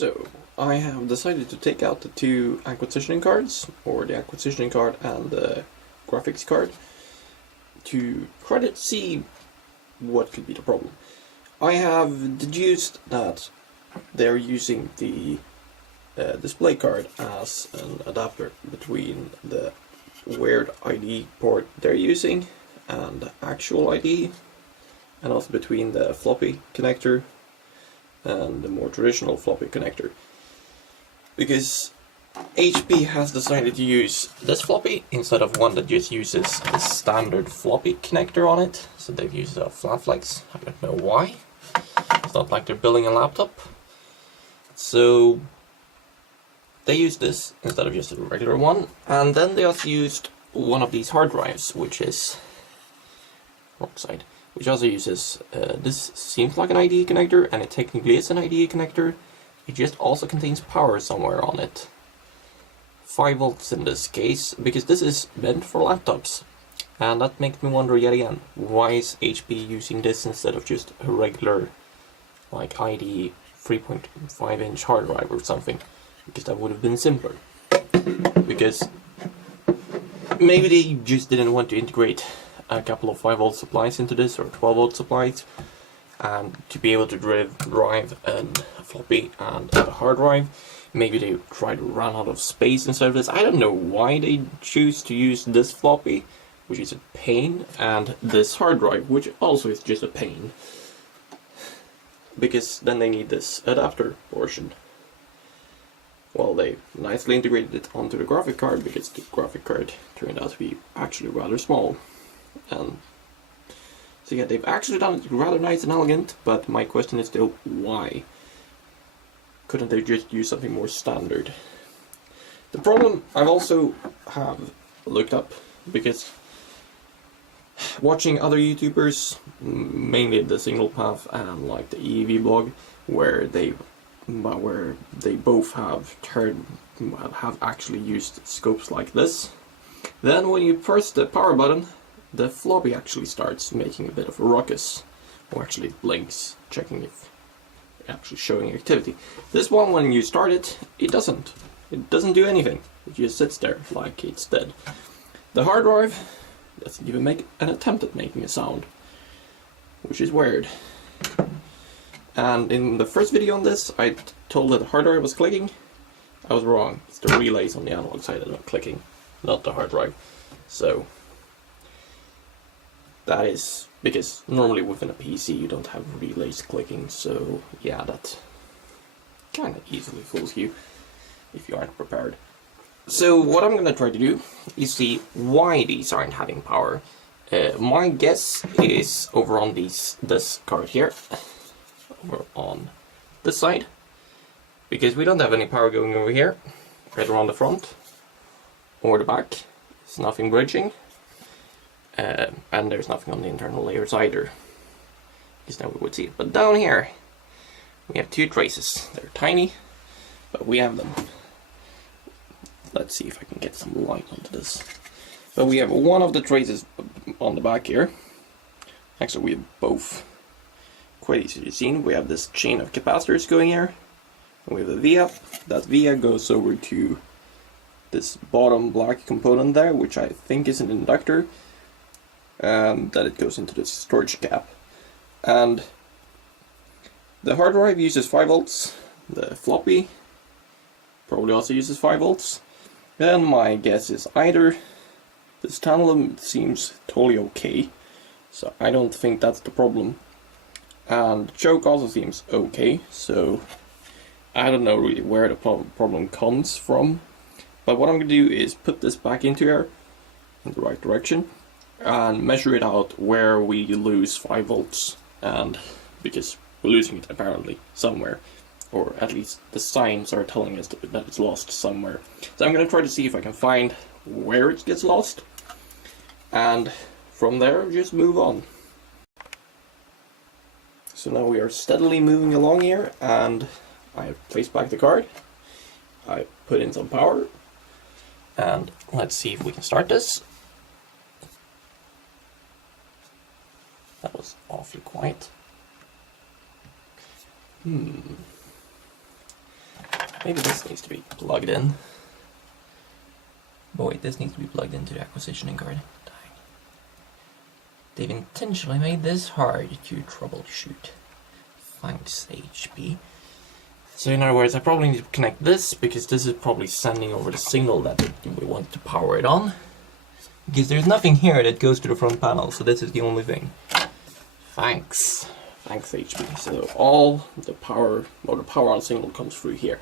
So, I have decided to take out the two acquisitioning cards, or the acquisitioning card and the graphics card, to try to see what could be the problem. I have deduced that they're using the display card as an adapter between the weird ID port they're using and the actual ID, and also between the floppy connector and the more traditional floppy connector. Because HP has decided to use this floppy instead of one that just uses a standard floppy connector on it. So they've used a flat flex. I don't know why. It's not like they're building a laptop. So they used this instead of just a regular one. And then they also used one of these hard drives, which is wrong side. Which also uses, this seems like an IDE connector, and it technically is an IDE connector. It just also contains power somewhere on it. 5 volts in this case, because this is meant for laptops. And that makes me wonder yet again, why is HP using this instead of just a regular, like IDE 3.5 inch hard drive or something? Because that would have been simpler. Because maybe they just didn't want to integrate a couple of 5 volt supplies into this, or 12 volt supplies, and to be able to drive a floppy and a hard drive. Maybe they try to run out of space instead of this. I don't know why they choose to use this floppy, which is a pain, and this hard drive, which also is just a pain. Because then they need this adapter portion. Well, they nicely integrated it onto the graphic card, because the graphic card turned out to be actually rather small. So yeah, they've actually done it rather nice and elegant, but my question is still, why? Couldn't they just use something more standard? The problem I've also have looked up, because watching other YouTubers, mainly the Single Path and like the EEV blog, where they both have actually used scopes like this, then when you press the power button, the floppy actually starts making a bit of a ruckus, or actually it blinks, checking if actually showing activity. This one, when you start it, it doesn't do anything. It just sits there like it's dead. The hard drive doesn't even make an attempt at making a sound, which is weird. And in the first video on this, I told that the hard drive was clicking. I was wrong. It's the relays on the analog side that are clicking, not the hard drive. So that is because normally within a PC you don't have relays clicking, so yeah, that kind of easily fools you if you aren't prepared. So what I'm going to try to do is see why these aren't having power. My guess is over on this card here, over on this side, because we don't have any power going over here, either on the front or the back. There's nothing bridging. And there's nothing on the internal layers either, because now we would see it. But down here we have two traces. They're tiny, but we have them. Let's see if I can get some light onto this. So we have one of the traces on the back here. Actually, we have both. Quite easy to see. We have this chain of capacitors going here, and we have a via. That via goes over to this bottom black component there, which I think is an inductor. That it goes into the storage cap. And the hard drive uses 5 volts, the floppy probably also uses 5 volts, and my guess is either this tantalum seems totally okay, so I don't think that's the problem, and the choke also seems okay, so I don't know really where the problem comes from. But what I'm going to do is put this back into here in the right direction and measure it out where we lose 5 volts, and because we're losing it apparently somewhere, or at least the signs are telling us that it's lost somewhere. So I'm going to try to see if I can find where it gets lost, and from there just move on. So now we are steadily moving along here, and I placed back the card, I put in some power, and let's see if we can start this. That was awfully quiet. maybe this needs to be plugged in. But wait, this needs to be plugged into the acquisitioning card. Dang. They've intentionally made this hard to troubleshoot. Thanks, HP. So in other words, I probably need to connect this, because this is probably sending over the signal that we want to power it on. Because there's nothing here that goes to the front panel, so this is the only thing. Thanks. Thanks, HP. So all the power, or the power on signal comes through here,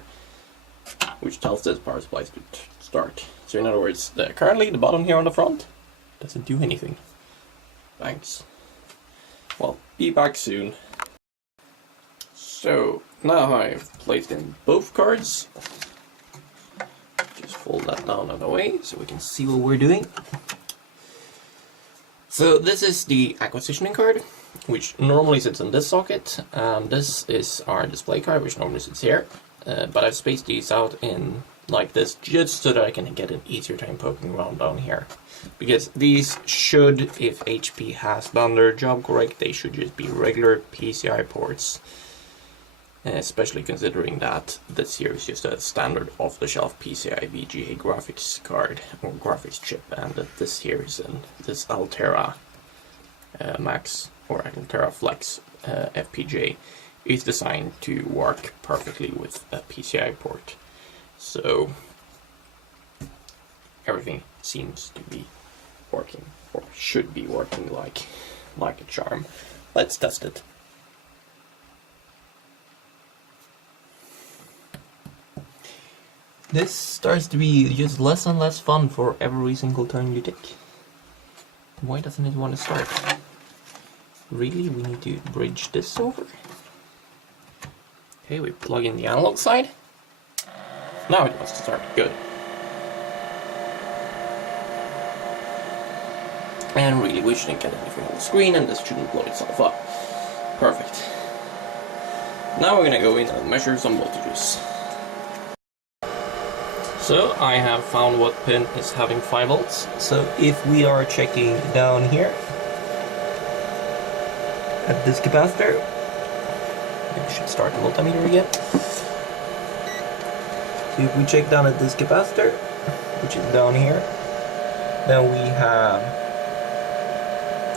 which tells this power supply to start. So in other words, currently the bottom here on the front doesn't do anything. Thanks. Well, be back soon. So now I've placed in both cards. Just fold that down out of the way so we can see what we're doing. So this is the acquisitioning card, which normally sits in this socket, and this is our display card, which normally sits here. But I've spaced these out in like this just so that I can get an easier time poking around down here. Because these should, if HP has done their job correct, they should just be regular PCI ports. Especially considering that this here is just a standard off-the-shelf PCI VGA graphics card, or graphics chip, and that this here is this Altera Max, or Altera Flex FPGA, is designed to work perfectly with a PCI port. So everything seems to be working, or should be working like a charm. Let's test it. This starts to be just less and less fun for every single turn you take. Why doesn't it want to start? Really? We need to bridge this over? Okay, we plug in the analog side. Now it wants to start. Good. And really, we shouldn't get anything on the screen, and this shouldn't blow itself up. Perfect. Now we're gonna go in and measure some voltages. So I have found what pin is having 5 volts. So if we are checking down here at this capacitor, we should start the multimeter again. So if we check down at this capacitor, which is down here, then we have,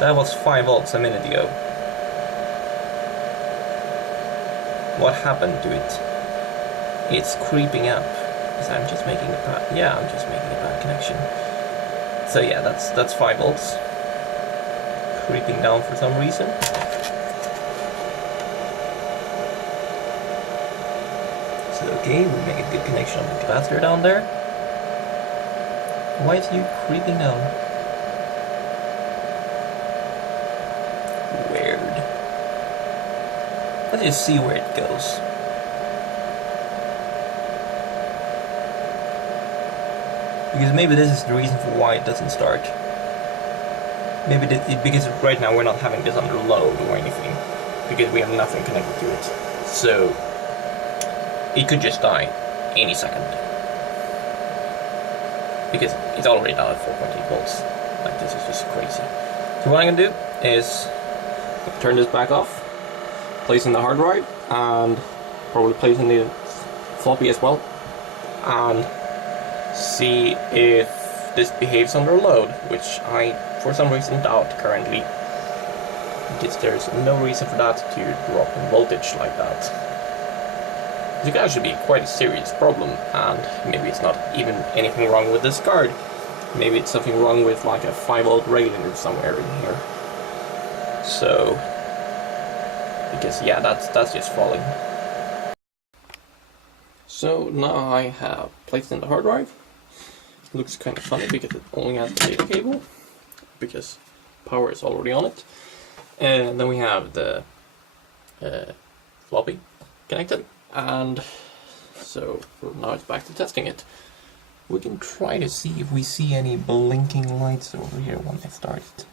that was 5 volts a minute ago. What happened to it? It's creeping up. I'm just making a bad, yeah, I'm just making a bad connection. So yeah, that's 5 volts creeping down for some reason. So okay, we make a good connection on the capacitor down there. Why is it creeping down? Weird. Let's just see where it goes. Because maybe this is the reason for why it doesn't start. Maybe because right now we're not having this under load or anything, because we have nothing connected to it. So it could just die any second, because it's already down at 4.8 volts. Like, this is just crazy. So what I'm gonna do is turn this back off, place in the hard drive, and probably place in the floppy as well, and see if this behaves under load, which I for some reason doubt currently, because there's no reason for that to drop in voltage like that. It can actually be quite a serious problem, and maybe it's not even anything wrong with this card. Maybe it's something wrong with like a 5 volt regulator somewhere in here. So, because yeah, that's just falling. So now I have placed in the hard drive. Looks kind of funny because it only has the data cable, because power is already on it. And then we have the floppy connected, and so now it's back to testing it. We can try to see if we see any blinking lights over here when I start it.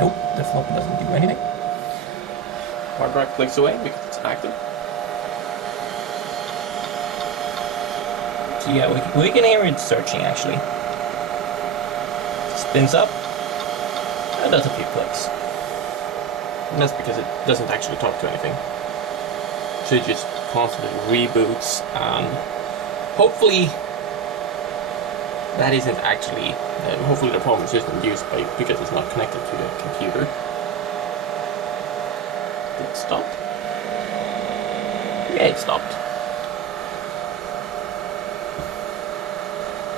Nope, the floppy doesn't do anything. Hard drive clicks away because it's active. So yeah, we can hear it searching actually. Spins up, and does a few clicks. And that's because it doesn't actually talk to anything. so it just constantly reboots, and hopefully that isn't actually, hopefully the problem is just induced by, because it's not connected to the computer. Did it stop? Yeah, it stopped.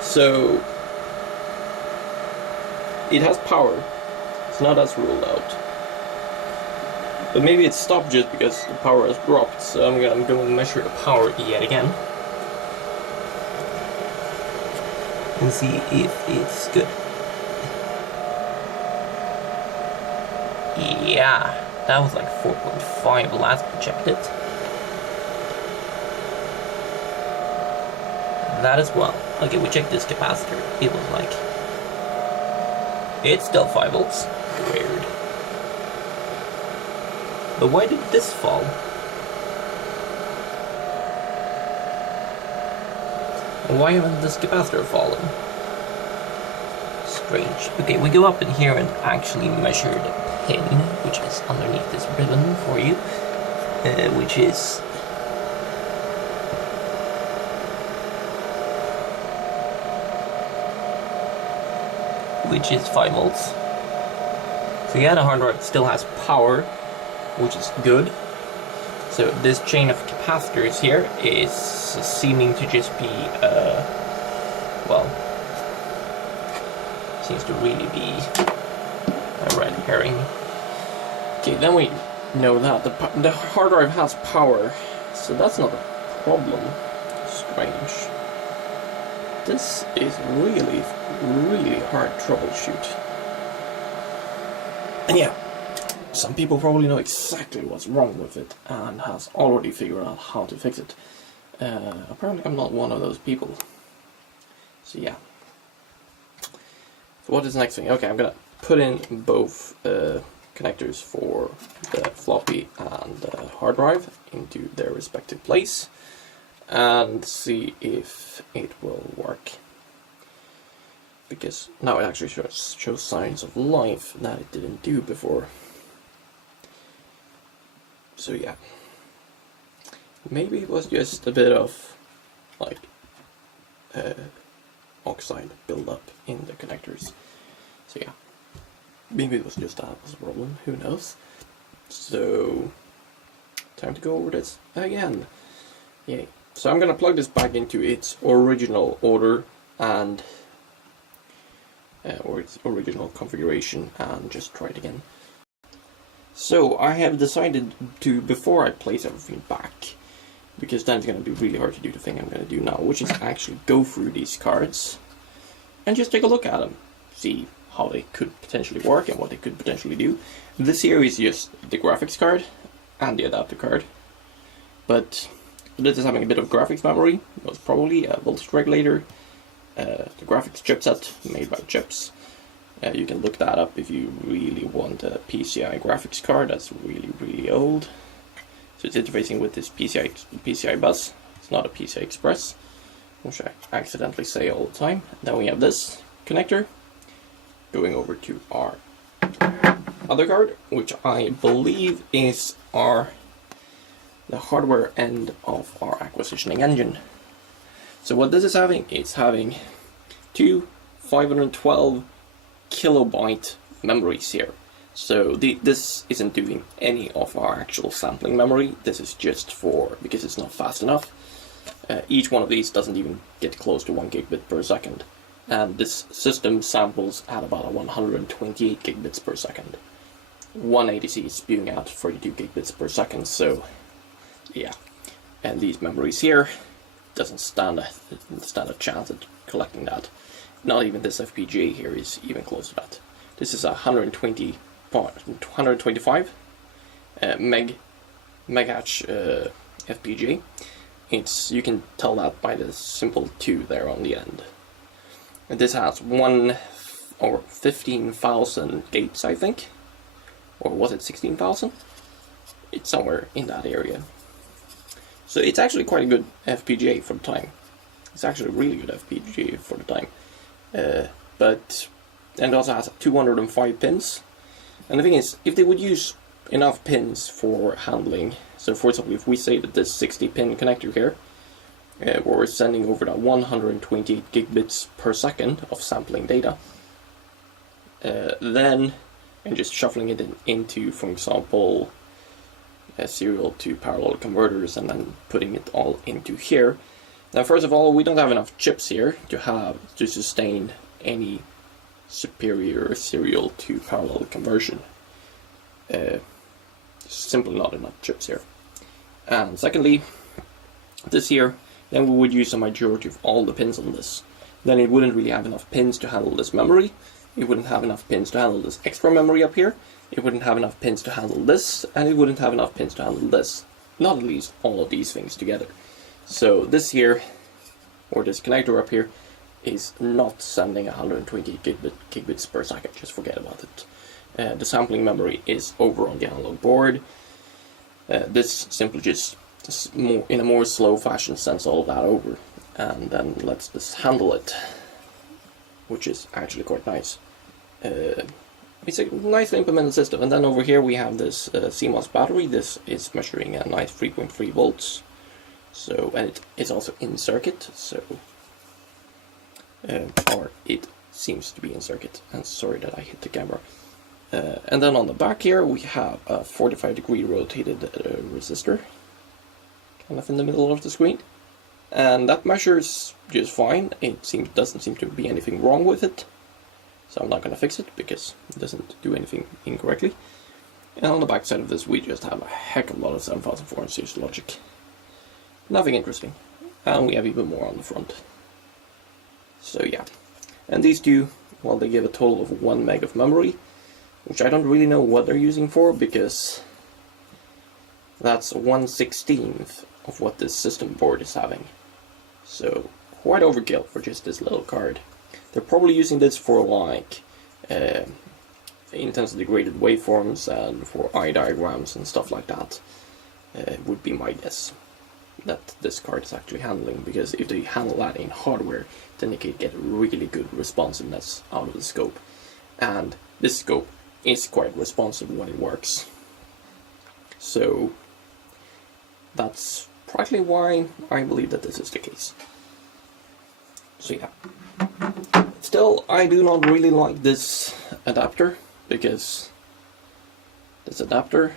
So it has power, so now that's ruled out. But maybe it stopped just because the power has dropped, so I'm going to measure the power yet again. And see if it's good. Yeah, that was like 4.5 last we checked it. That as well. Okay, we checked this capacitor. It was like... It's still 5 volts. Weird. But why did this fall? Why haven't this capacitor fallen? Strange. Okay, we go up in here and actually measure the pin, which is underneath this ribbon for you, which is... which is 5 volts. So yeah, the hard drive still has power, which is good. So this chain of capacitors here is seeming to just be, well, seems to really be a red herring. Okay, then we know that the hard drive has power, so that's not a problem. Strange. This is really, really hard to troubleshoot. And yeah, some people probably know exactly what's wrong with it and has already figured out how to fix it. Apparently I'm not one of those people. So yeah. So what is the next thing? Okay, I'm gonna put in both connectors for the floppy and the hard drive into their respective place and see if it will work. Because now it actually shows signs of life that it didn't do before. So yeah, maybe it was just a bit of like oxide buildup in the connectors. So yeah, maybe it was just that was a problem, who knows. So time to go over this again. Yay. So I'm gonna plug this back into its original order and or its original configuration and just try it again. So I have decided to, before I place everything back, because then it's going to be really hard to do the thing I'm going to do now, which is actually go through these cards and just take a look at them, see how they could potentially work and what they could potentially do. This here is just the graphics card and the adapter card, but this is having a bit of graphics memory, most probably a voltage regulator, the graphics chipset made by Chips. You can look that up if you really want a PCI graphics card that's really, really old. So it's interfacing with this PCI bus. It's not a PCI Express, which I accidentally say all the time. Then we have this connector going over to our other card, which I believe is the hardware end of our acquisitioning engine. So what this is having, it's having two 512 kilobyte memories here. So this isn't doing any of our actual sampling memory. This is just for, because it's not fast enough. Each one of these doesn't even get close to 1 gigabit per second. And this system samples at about 128 gigabits per second. One ADC is spewing out 32 gigabits per second, so yeah. And these memories here doesn't stand a chance at collecting that. Not even this FPGA here is even close to that. This is a 125 megahertz FPGA. You can tell that by the simple 2 there on the end. And this has 15,000 gates, I think, or was it 16,000? It's somewhere in that area. So it's actually quite a good FPGA for the time. It's actually a really good FPGA for the time. And it also has 205 pins. And the thing is, if they would use enough pins for handling. So for example, if we say that this 60 pin connector here, where we're sending over that 128 gigabits per second of sampling data, then and just shuffling it into, for example, serial to parallel converters and then putting it all into here. Now first of all, we don't have enough chips here to sustain any superior serial to parallel conversion. Simply not enough chips here. And secondly, this here, then we would use a majority of all the pins on this. Then it wouldn't really have enough pins to handle this memory. It wouldn't have enough pins to handle this extra memory up here. It wouldn't have enough pins to handle this, and it wouldn't have enough pins to handle this. Not at least all of these things together. So this here, or this connector up here, is not sending 120 gigabits per second. Just forget about it. The sampling memory is over on the analog board. This simply just in a more slow fashion sends all of that over, and then lets this handle it, which is actually quite nice. It's a nicely implemented system. And then over here we have this CMOS battery. This is measuring a nice 3.3 volts. So, and it's also in circuit. So, or it seems to be in circuit. And sorry that I hit the camera. And then on the back here we have a 45-degree rotated resistor, kind of in the middle of the screen, and that measures just fine. It doesn't seem to be anything wrong with it, so I'm not going to fix it because it doesn't do anything incorrectly. And on the back side of this we just have a heck of a lot of 7400 series logic. Nothing interesting. And we have even more on the front. So yeah. And these two, well, they give a total of 1 meg of memory, which I don't really know what they're using for, because that's 1/16 of what this system board is having. So quite overkill for just this little card. They're probably using this for like intensity graded waveforms and for eye diagrams and stuff like that. Would be my guess that this card is actually handling, because if they handle that in hardware, then they could get really good responsiveness out of the scope. And this scope is quite responsive when it works. So that's partly why I believe that this is the case. So yeah. Still, I do not really like this adapter, because this adapter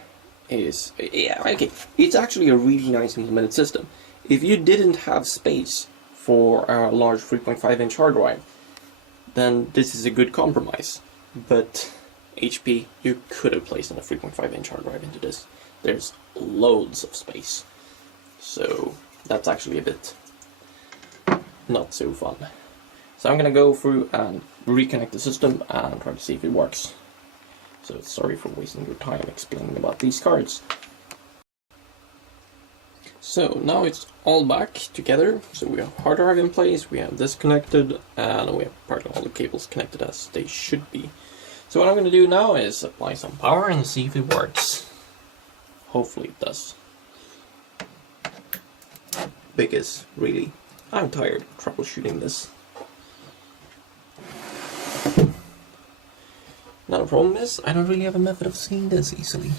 is, yeah, okay, it's actually a really nice implemented system. If you didn't have space for a large 3.5-inch hard drive, then this is a good compromise. But HP, you could have placed a 3.5-inch hard drive into this. There's loads of space. So that's actually a bit not so fun. So I'm gonna go through and reconnect the system and try to see if it works. So sorry for wasting your time explaining about these cards. So now it's all back together. So we have hard drive in place, we have this connected, and we have partly all the cables connected as they should be. So what I'm going to do now is apply some power and see if it works. Hopefully it does. Because really, I'm tired of troubleshooting this. Now the problem is, I don't really have a method of seeing this easily.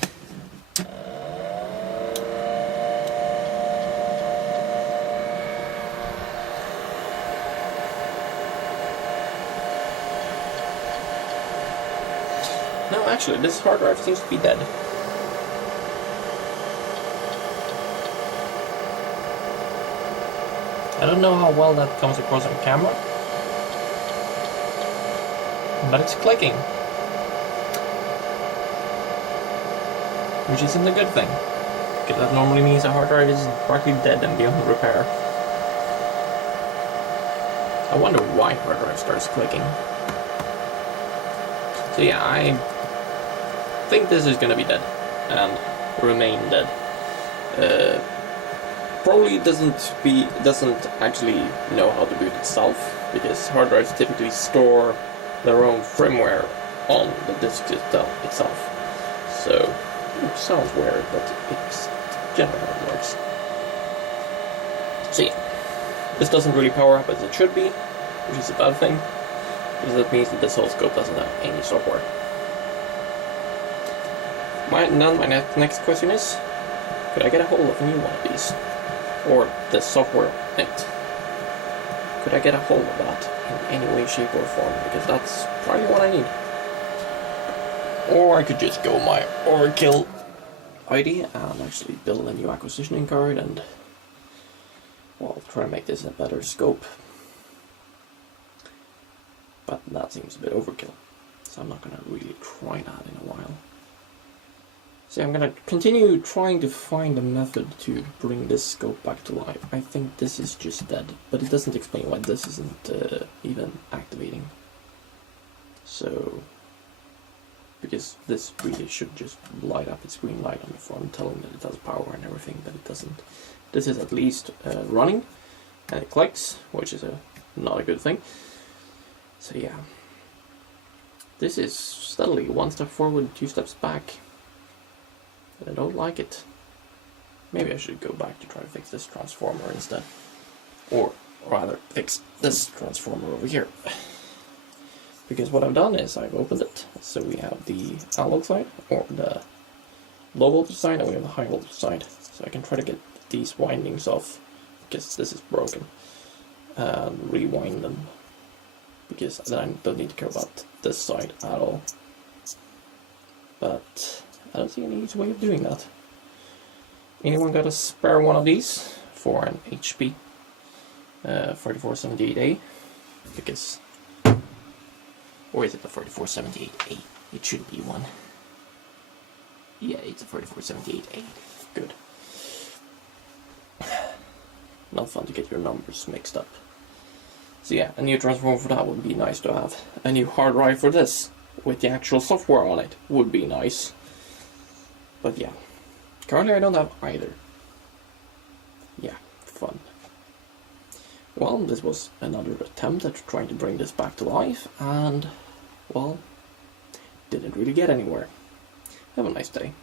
No, actually, this hard drive seems to be dead. I don't know how well that comes across on camera, but it's clicking, which isn't a good thing, because that normally means a hard drive is partly dead and beyond repair. I wonder why hard drive starts clicking. So yeah, I think this is gonna be dead and remain dead. Probably doesn't actually know how to boot itself, because hard drives typically store their own firmware on the disk itself. So it sounds weird, but it's generally how it works. So yeah, this doesn't really power up as it should be, which is a bad thing, because that means that this whole scope doesn't have any software. Next question is, could I get a hold of a new one of these? Or the software in it? Could I get a hold of that in any way, shape or form? Because that's probably what I need. Or I could just go my Oracle ID and actually build a new acquisitioning card and, well, try to make this a better scope. But that seems a bit overkill, so I'm not going to really try that in a while. So I'm going to continue trying to find a method to bring this scope back to life. I think this is just dead, but it doesn't explain why this isn't even activating. So, because this really should just light up its green light on the front, telling that it has power and everything, but it doesn't. This is at least running, and it clicks, which is not a good thing. So yeah, this is steadily one step forward, 2 steps back. I don't like it. Maybe I should go back to try to fix this transformer instead. Or rather, fix this transformer over here. Because what I've done is I've opened it. So we have the analog side, or the low voltage side, and we have the high voltage side. So I can try to get these windings off, because this is broken. And rewind them. Because then I don't need to care about this side at all. But I don't see any easy way of doing that. Anyone got a spare one of these for an HP 4478A? Because, or is it the 4478A? It should be one. Yeah, it's a 4478A. Good. Not fun to get your numbers mixed up. So yeah, a new transformer for that would be nice to have. A new hard drive for this, with the actual software on it, would be nice. But yeah, currently I don't have either. Yeah, fun. Well, this was another attempt at trying to bring this back to life, and, well, didn't really get anywhere. Have a nice day.